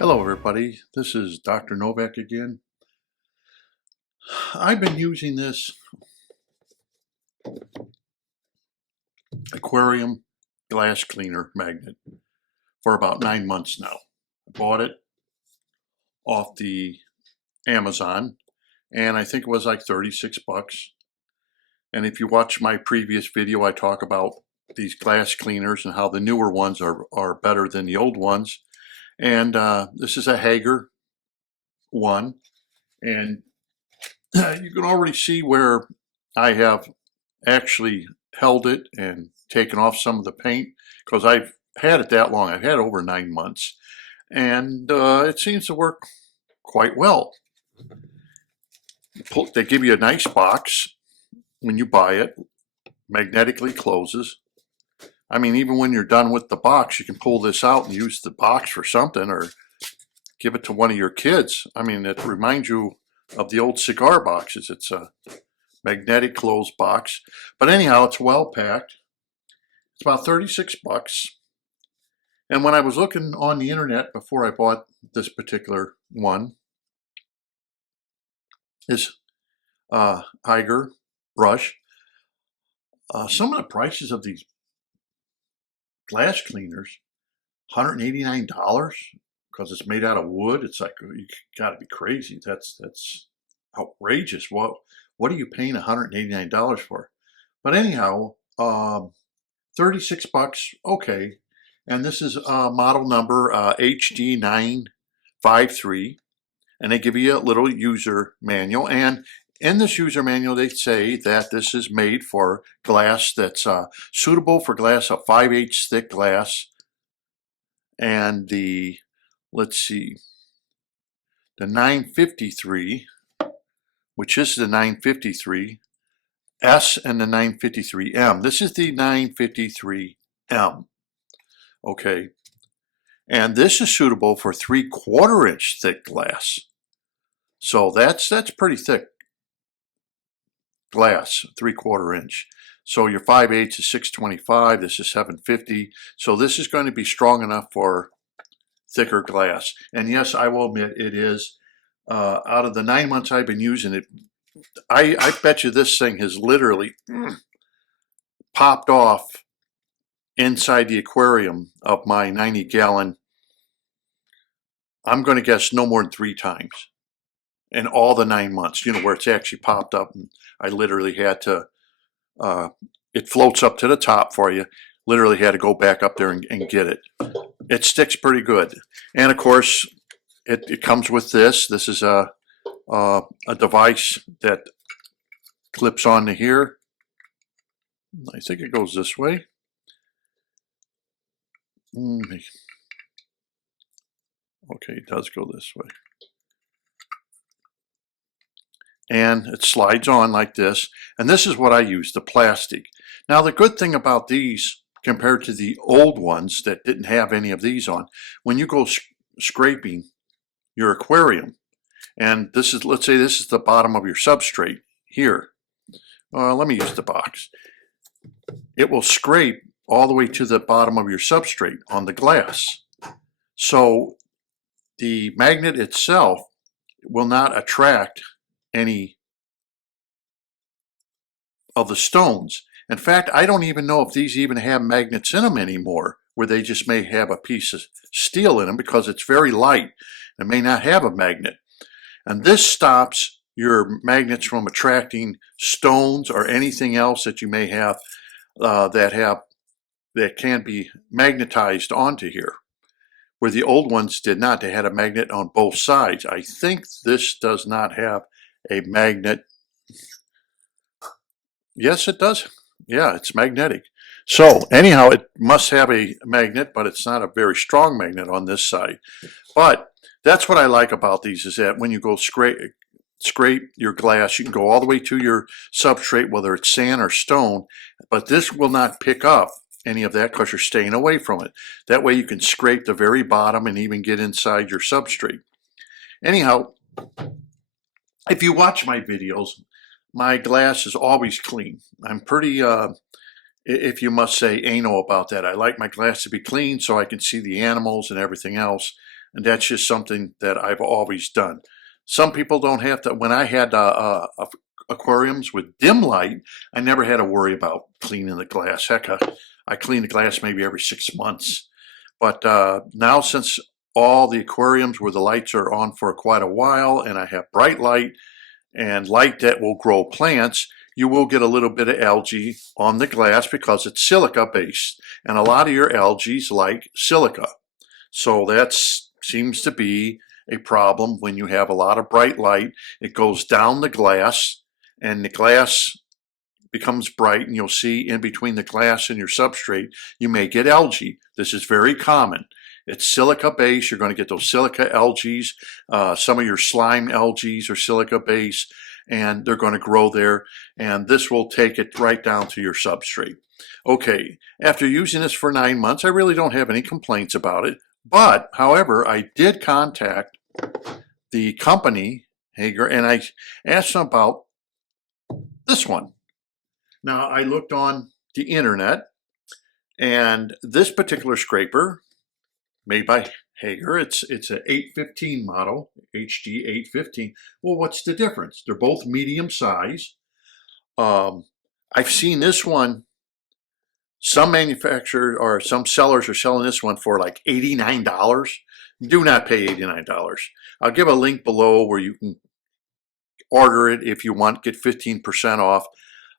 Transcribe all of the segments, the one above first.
Hello everybody, this is Dr. Novak again. I've been using this aquarium glass cleaner magnet for about 9 months now. I bought it off the Amazon and I think it was like 36 bucks. And if you watch my previous video, I talk about these glass cleaners and how the newer ones are better than the old ones. And this is a HG-GER one, and you can already see where I have actually held it and taken off some of the paint, because I've had it that long. I've had it over 9 months, and it seems to work quite well. They give you a nice box when you buy it, magnetically closes. I mean, even when you're done with the box, you can pull this out and use the box for something, or give it to one of your kids. I mean, it reminds you of the old cigar boxes. It's a magnetic closed box. But anyhow, it's well packed. It's about 36 bucks. And when I was looking on the internet before I bought this particular one, this HG-GER brush, some of the prices of these glass cleaners, $189, because it's made out of wood. It's like, you got to be crazy. That's outrageous. What are you paying $189 for? But anyhow, 36 bucks, okay. And this is model number HG-953, and they give you a little user manual. And in this user manual, they say that this is made for glass that's suitable for glass of 5/8 thick glass. And let's see, the 953, which is the 953 S and the 953M. This is the 953M. Okay, and this is suitable for 3/4 inch thick glass. So that's pretty thick glass, 3/4 inch. So your 5/8 is 625. This is 750. So this is going to be strong enough for thicker glass. And yes, I will admit it is. Out of the 9 months I've been using it, I bet you this thing has literally popped off inside the aquarium of my 90-gallon. I'm going to guess no more than 3 times in all the 9 months, where it's actually popped up, and I literally had to, it floats up to the top for you, literally had to go back up there and get it. It sticks pretty good. And of course, it comes with this. This is a device that clips onto here. I think it goes this way. Okay, it does go this way. And it slides on like this. And this is what I use, the plastic. Now, the good thing about these compared to the old ones that didn't have any of these on, when you go scraping your aquarium, and this is, let's say this is the bottom of your substrate here. Let me use the box. It will scrape all the way to the bottom of your substrate on the glass. So the magnet itself will not attract any of the stones. In fact, I don't even know if these even have magnets in them anymore, where they just may have a piece of steel in them because it's very light. It may not have a magnet. And this stops your magnets from attracting stones or anything else that you may have that can be magnetized onto here, where the old ones did not. They had a magnet on both sides. I think this does not have a magnet. Yes, it does. Yeah, it's magnetic. So anyhow, it must have a magnet, but it's not a very strong magnet on this side. But that's what I like about these, is that when you go scrape your glass, you can go all the way to your substrate, whether it's sand or stone, but this will not pick up any of that because you're staying away from it. That way you can scrape the very bottom and even get inside your substrate. Anyhow, if you watch my videos, my glass is always clean. I'm pretty, if you must say, anal about that. I like my glass to be clean so I can see the animals and everything else. And that's just something that I've always done. Some people don't have to. When I had aquariums with dim light, I never had to worry about cleaning the glass. Heck, I clean the glass maybe every 6 months. But now, since all the aquariums where the lights are on for quite a while, and I have bright light and light that will grow plants, you will get a little bit of algae on the glass because it's silica based, and a lot of your algae like silica. So that seems to be a problem when you have a lot of bright light. It goes down the glass, and the glass becomes bright, and you'll see in between the glass and your substrate, you may get algae. This is very common. It's silica based. You're going to get those silica algae. Some of your slime algae are silica based, and they're going to grow there, and this will take it right down to your substrate. Okay, after using this for 9 months, I really don't have any complaints about it. But, however, I did contact the company, HG-GER, and I asked them about this one. Now, I looked on the internet, and this particular scraper, made by HG-GER, it's an 815 model, HG-815. Well, what's the difference? They're both medium size. I've seen this one. Some manufacturers or some sellers are selling this one for like $89. Do not pay $89. I'll give a link below where you can order it if you want, get 15% off.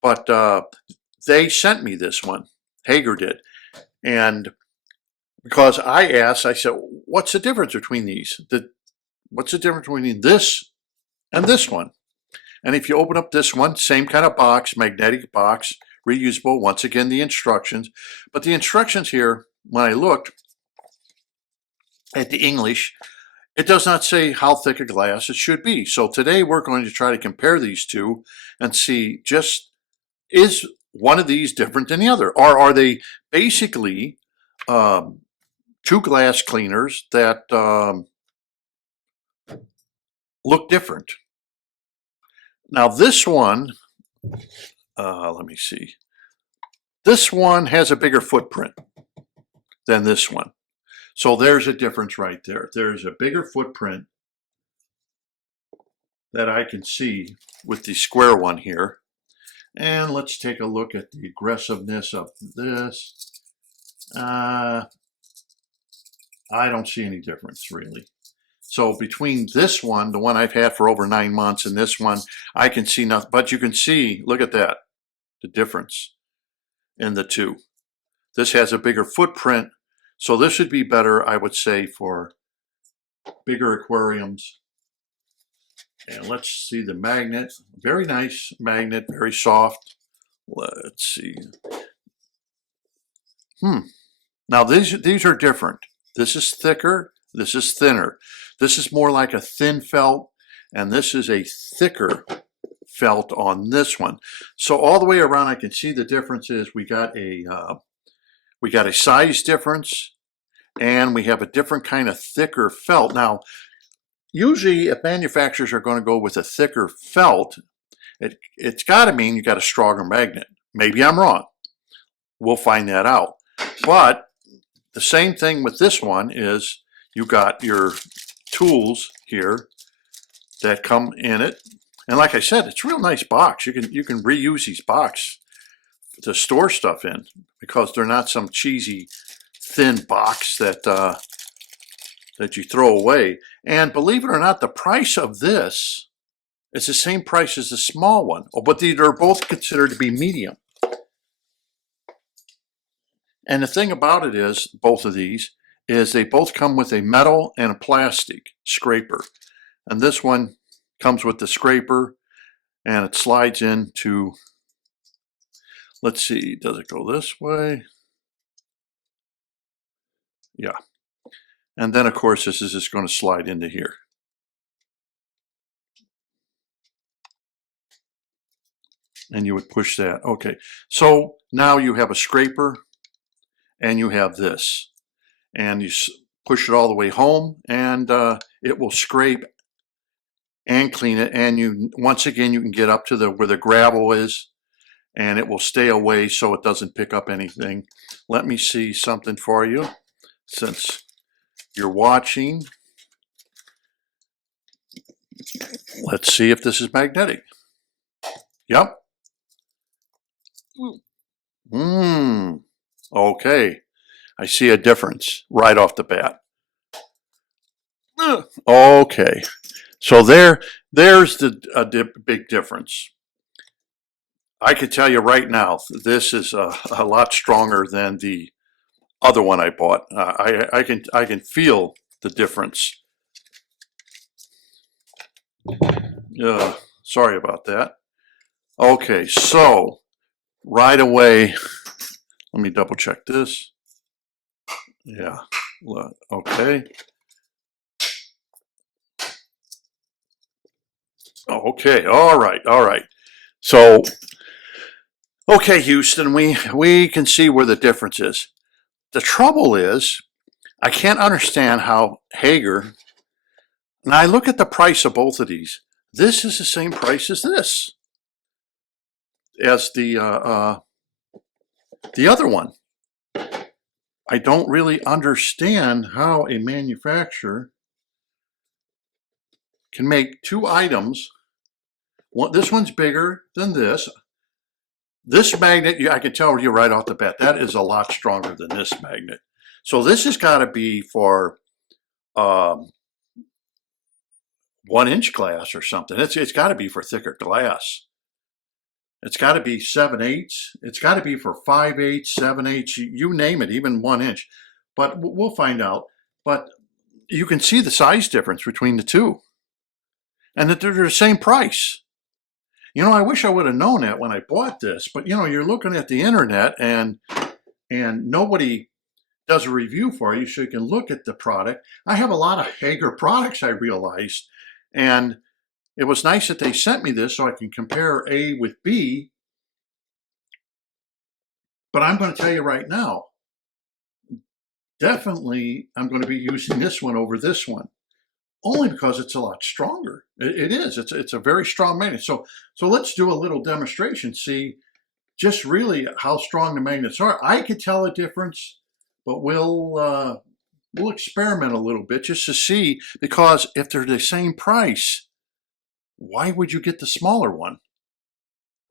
But they sent me this one, HG-GER did. And because I asked, I said, what's the difference between these? What's the difference between this and this one? And if you open up this one, same kind of box, magnetic box, reusable. Once again, the instructions. But the instructions here, when I looked at the English, it does not say how thick a glass it should be. So today we're going to try to compare these two and see just, is one of these different than the other? Or are they basically two glass cleaners that look different? Now this one, let me see. This one has a bigger footprint than this one. So there's a difference right there. There's a bigger footprint that I can see with the square one here. And let's take a look at the aggressiveness of this. I don't see any difference really. So between this one, the one I've had for over 9 months, and this one, I can see nothing. But you can see, look at that, the difference in the two. This has a bigger footprint, so this would be better, I would say, for bigger aquariums. And let's see the magnet. Very nice magnet, very soft. Let's see. Now these are different. This is thicker, this is thinner. This is more like a thin felt, and this is a thicker felt on this one. So all the way around, I can see the differences. We got a size difference, and we have a different kind of thicker felt. Now, usually if manufacturers are going to go with a thicker felt, it's got to mean you got a stronger magnet. Maybe I'm wrong. We'll find that out. But the same thing with this one is you got your tools here that come in it. And like I said, it's a real nice box. You can reuse these boxes to store stuff in because they're not some cheesy thin box that that you throw away. And believe it or not, the price of this is the same price as the small one. Oh, but they're both considered to be medium. And the thing about it is, both of these, is they both come with a metal and a plastic scraper. And this one comes with the scraper, and it slides into, let's see, does it go this way? Yeah. And then, of course, this is just going to slide into here. And you would push that. Okay, so now you have a scraper, and you have this. And you push it all the way home, and it will scrape and clean it. And you, once again, you can get up to where the gravel is, and it will stay away so it doesn't pick up anything. Let me see something for you, since you're watching. Let's see if this is magnetic. Yep. Okay. I see a difference right off the bat. Okay. So there's the big difference. I can tell you right now, this is a lot stronger than the other one I bought. I can feel the difference. Sorry about that. Okay, so right away, let me double check this. Yeah, okay. Okay, all right. So, okay, Houston, we can see where the difference is. The trouble is, I can't understand how HG-GGER, and I look at the price of both of these. This is the same price as this, as the other one. I don't really understand how a manufacturer can make two items. This one's bigger than this. This magnet, I can tell you right off the bat, that is a lot stronger than this magnet. So this has got to be for 1-inch glass or something. It's got to be for thicker glass. It's got to be 7/8. It's got to be for 5/8, 7/8, you name it, even 1 inch. But we'll find out. But you can see the size difference between the two, and that they're the same price. You know, I wish I would have known that when I bought this. But you know, you're looking at the internet, and nobody does a review for you, so you can look at the product. I have a lot of HG-GGER products, I realized, and it was nice that they sent me this so I can compare A with B. But I'm going to tell you right now, definitely I'm going to be using this one over this one, only because it's a lot stronger. It is. It's a very strong magnet. So let's do a little demonstration, see just really how strong the magnets are. I could tell a difference, but we'll experiment a little bit just to see, because if they're the same price, why would you get the smaller one,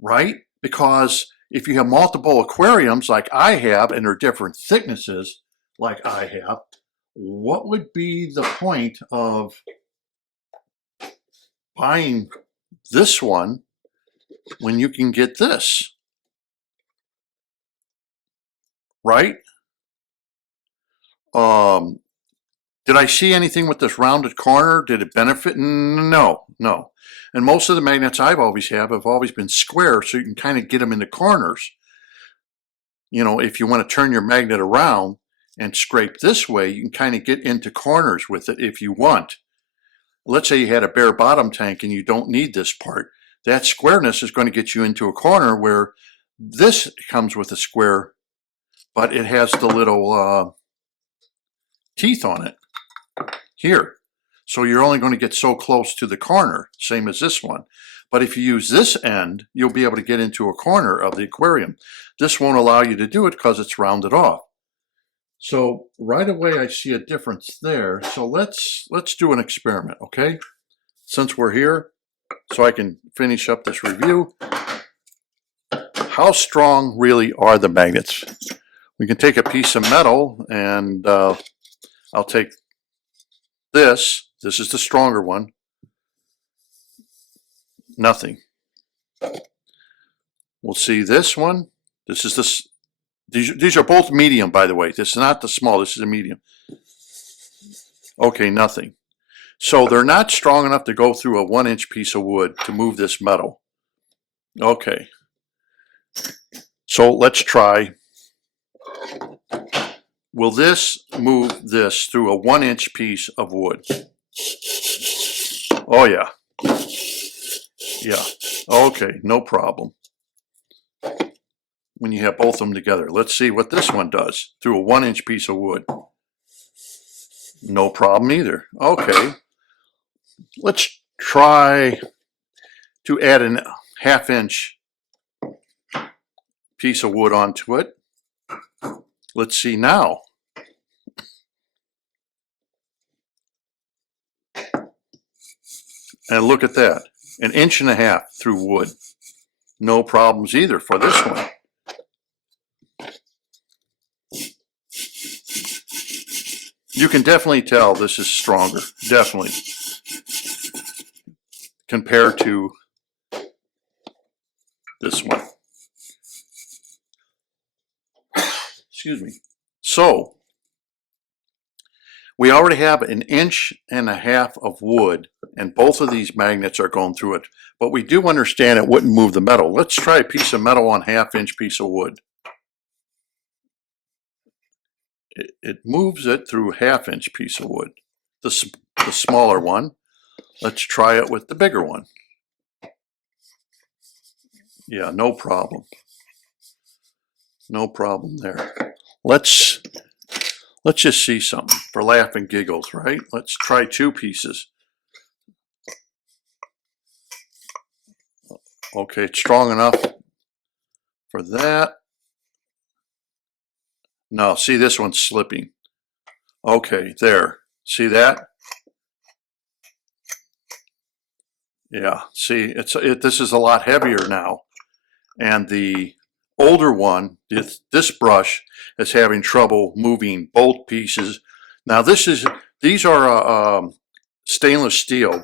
right? Because if you have multiple aquariums like I have, and they're different thicknesses like I have, what would be the point of buying this one when you can get this, right? Did I see anything with this rounded corner? Did it benefit? No. And most of the magnets I've always have always been square, so you can kind of get them into corners. You know, if you want to turn your magnet around and scrape this way, you can kind of get into corners with it if you want. Let's say you had a bare bottom tank and you don't need this part. That squareness is going to get you into a corner where this comes with a square, but it has the little teeth on it here. So you're only going to get so close to the corner, same as this one. But if you use this end, you'll be able to get into a corner of the aquarium. This won't allow you to do it because it's rounded off. So right away I see a difference there. So let's do an experiment, okay? Since we're here, so I can finish up this review. How strong really are the magnets? We can take a piece of metal, and I'll take this. This is the stronger one. Nothing. We'll see this one. This is this. These are both medium, by the way. This is not the small. This is a medium. Okay, nothing. So they're not strong enough to go through a 1-inch piece of wood to move this metal. Okay. So let's try. Will this move this through a 1-inch piece of wood? Oh, yeah. Yeah. Okay, no problem. When you have both of them together. Let's see what this one does through a 1-inch piece of wood. No problem either. Okay. Let's try to add a 1/2-inch piece of wood onto it. Let's see now. And look at that, 1.5 inches through wood. No problems either for this one. You can definitely tell this is stronger, definitely, compared to this one. Excuse me. So, we already have 1.5 inches of wood, and both of these magnets are going through it. But we do understand it wouldn't move the metal. Let's try a piece of metal on 1/2 inch piece of wood. It moves it through 1/2 inch piece of wood, the smaller one. Let's try it with the bigger one. Yeah, no problem. No problem there. Let's just see something for laugh and giggles, right? Let's try 2 pieces. Okay, it's strong enough for that. No, see, this one's slipping. Okay, there. See that? Yeah, see, this is a lot heavier now. And the older one, this brush, is having trouble moving both pieces. Now these are stainless steel,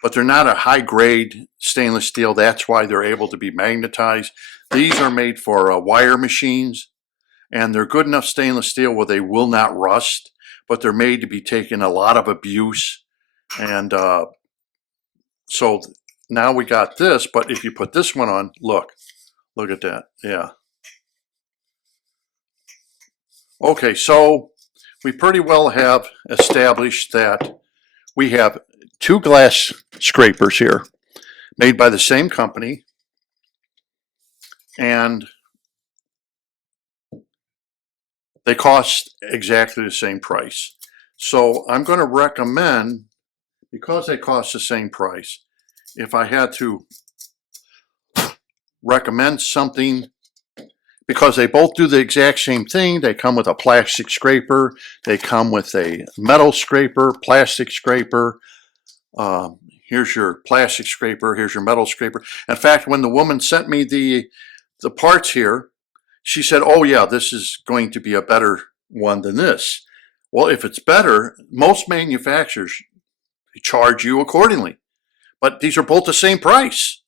but they're not a high grade stainless steel. That's why they're able to be magnetized. These are made for wire machines, and they're good enough stainless steel where they will not rust, but they're made to be taking a lot of abuse. And so now we got this, but if you put this one on, look at that. Yeah. Okay, so we pretty well have established that we have 2 glass scrapers here made by the same company, and they cost exactly the same price. So I'm going to recommend, because they cost the same price, if I had to recommend something, because they both do the exact same thing. They come with a plastic scraper. They come with a metal scraper, plastic scraper. Here's your plastic scraper. Here's your metal scraper. In fact, when the woman sent me the parts here, she said, oh yeah, this is going to be a better one than this. Well, if it's better, most manufacturers charge you accordingly. But these are both the same price.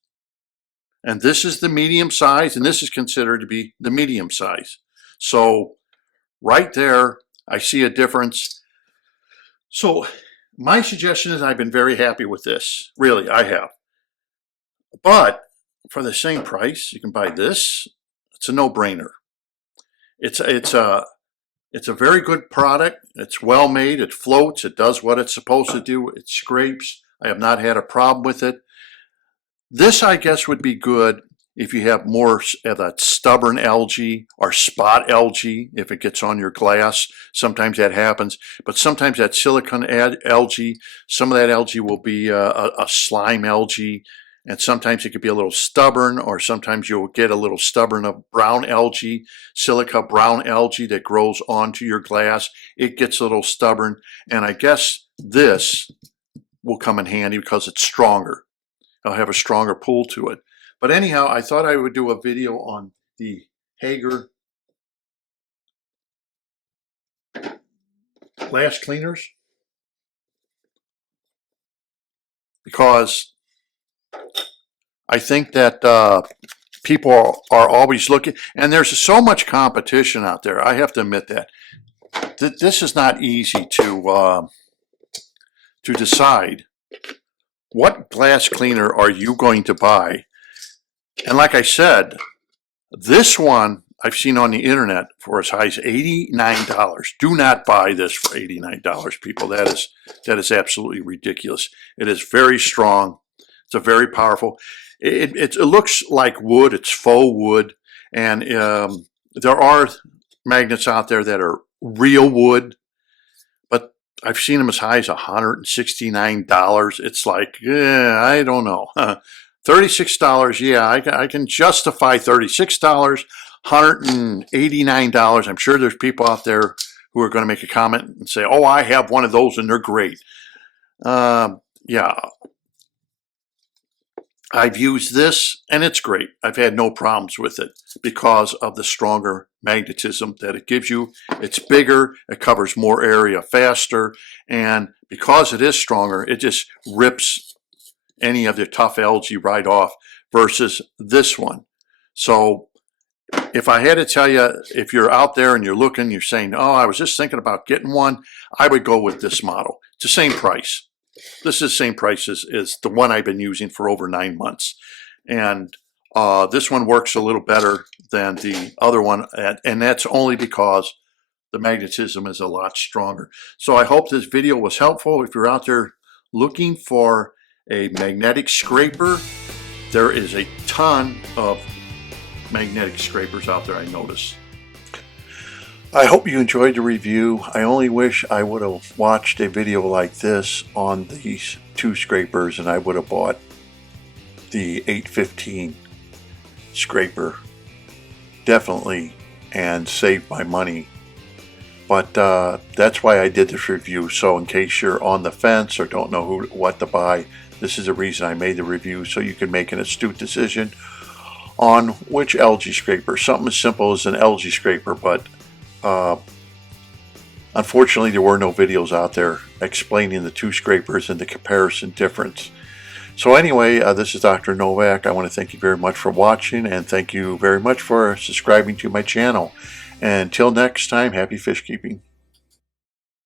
And this is the medium size, and this is considered to be the medium size. So right there, I see a difference. So my suggestion is, I've been very happy with this. Really, I have. But for the same price, you can buy this. It's a no-brainer. It's a very good product. It's well made. It floats. It does what it's supposed to do. It scrapes. I have not had a problem with it. This, I guess, would be good if you have more of that stubborn algae or spot algae. If it gets on your glass, sometimes that happens. But sometimes that silicone algae, some of that algae will be a slime algae. And sometimes it could be a little stubborn, or sometimes you'll get a little stubborn of brown algae, silica brown algae that grows onto your glass. It gets a little stubborn. And I guess this will come in handy because it's stronger. I'll have a stronger pull to it. But anyhow, I thought I would do a video on the HG-GER glass cleaners, because I think that people are always looking, and there's so much competition out there. I have to admit that. This is not easy to decide. What glass cleaner are you going to buy? And like I said, this one I've seen on the internet for as high as $89. Do not buy this for $89, people. That is absolutely ridiculous. It is very strong. It's a very powerful. It looks like wood. It's faux wood, and there are magnets out there that are real wood, but I've seen them as high as $169. It's like, I don't know. $36, yeah, I can justify $36. $189. I'm sure there's people out there who are going to make a comment and say, oh, I have one of those and they're great. yeah, I've used this and it's great. I've had no problems with it because of the stronger magnetism that it gives you. It's bigger, it covers more area faster, and because it is stronger, it just rips any of the tough algae right off versus this one. So if I had to tell you, if you're out there and you're looking, you're saying, oh, I was just thinking about getting one, I would go with this model. It's the same price. This is the same price as the one I've been using for over 9 months. And this one works a little better than the other one, and that's only because the magnetism is a lot stronger. So I hope this video was helpful. If you're out there looking for a magnetic scraper, there is a ton of magnetic scrapers out there, I notice. I hope you enjoyed the review. I only wish I would have watched a video like this on these two scrapers and I would have bought the 815 scraper, definitely, and saved my money. But that's why I did this review. So in case you're on the fence or don't know what to buy, this is the reason I made the review, so you can make an astute decision on which algae scraper. Something as simple as an algae scraper, but unfortunately there were no videos out there explaining the two scrapers and the comparison difference. So anyway, this is Dr. Novak. I want to thank you very much for watching, and thank you very much for subscribing to my channel. And until next time, happy fish keeping.